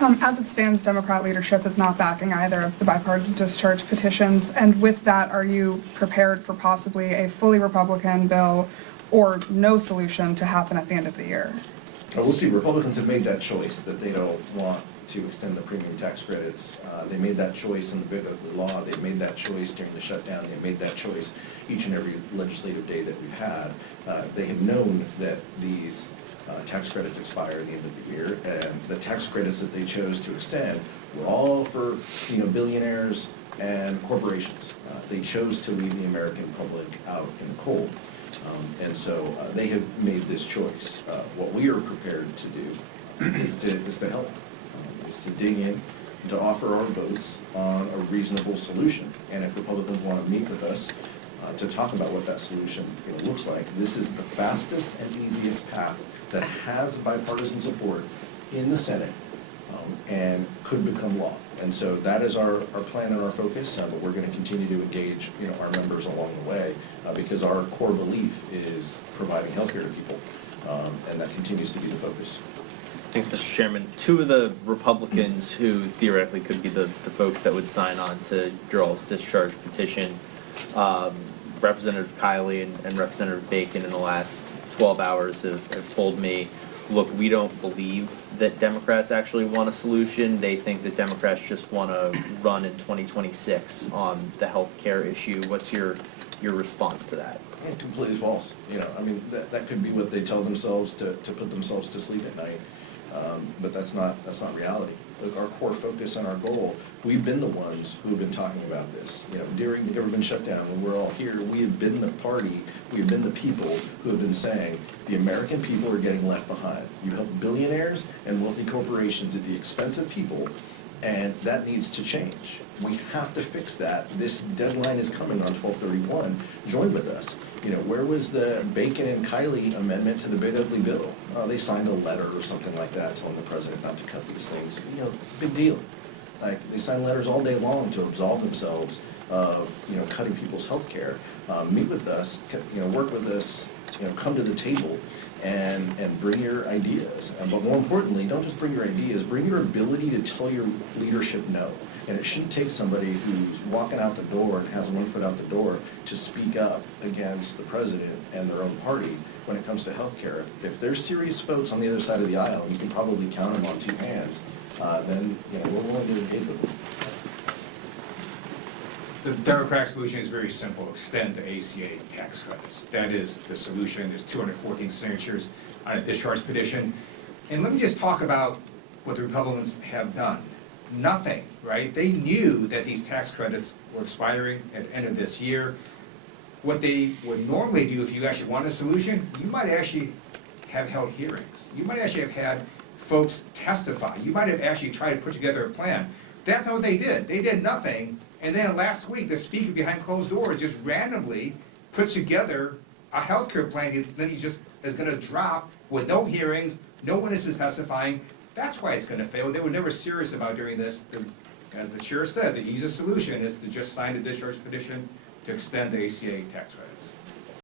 As it stands, Democrat leadership is not backing either of the bipartisan discharge petitions. And with that, are you prepared for possibly a fully Republican bill or no solution to happen at the end of the year? We'll see. Republicans have made that choice that they don't want to extend the premium tax credits. They made that choice in the bit of the law. They made that choice during the shutdown. They made that choice each and every legislative day that we've had. They have known that these tax credits expire at the end of the year, and the tax credits that they chose to extend were all for billionaires and corporations. They chose to leave the American public out in the cold. And so they have made this choice. What we are prepared to do is to help, is to dig in, to offer our votes on a reasonable solution. And if Republicans want to meet with us to talk about what that solution looks like, this is the fastest and easiest path that has bipartisan support in the Senate and could become law. And so that is our plan and our focus, but we're going to continue to engage our members along the way because our core belief is providing health care to people, and that continues to be the focus. Thanks, Mr. Chairman. Two of the Republicans who theoretically could be the folks that would sign on to your all's discharge petition, Representative Kiley and Representative Bacon in the last 12 hours have told me, look, we don't believe that Democrats actually want a solution. They think that Democrats just want to run in 2026 on the health care issue. What's your response to that? Completely false. I mean, that could be what they tell themselves to put themselves to sleep at night, but that's not reality. Look, our core focus and our goal, we've been the ones who have been talking about this. During the government shutdown, when we're all here, we have been the party, we have been the people who have been saying the American people are getting left behind. You help billionaires and wealthy corporations at the expense of people, and that needs to change. We have to fix that. This deadline is coming on 12/31. Join with us. Where was the Bacon and Kiley amendment to the big ugly bill? They signed a letter or something like that telling the president not to cut these things. Big deal. Like, they sign letters all day long to absolve themselves of cutting people's health care. Meet with us, work with us, come to the table and bring your ideas. But more importantly, don't just bring your ideas, bring your ability to tell your leadership no. And it shouldn't take somebody who's walking out the door and has one foot out the door to speak up against the president and their own party when it comes to health care. If there's serious folks on the other side of the aisle, and you can probably count them on two hands, then we're willing to engage with them. The Democratic solution is very simple: extend the ACA tax credits. That is the solution. There's 214 signatures on a discharge petition. And let me just talk about what the Republicans have done. Nothing, right? They knew that these tax credits were expiring at the end of this year. What they would normally do, if you actually want a solution, you might actually have held hearings. You might actually have had folks testify. You might have actually tried to put together a plan. That's what they did. They did nothing. And then last week, the speaker behind closed doors just randomly puts together a health care plan that he just is going to drop with no hearings, no witnesses testifying. That's why it's going to fail. They were never serious about doing this. As the chair said, the easiest solution is to just sign the discharge petition to extend the ACA tax credits.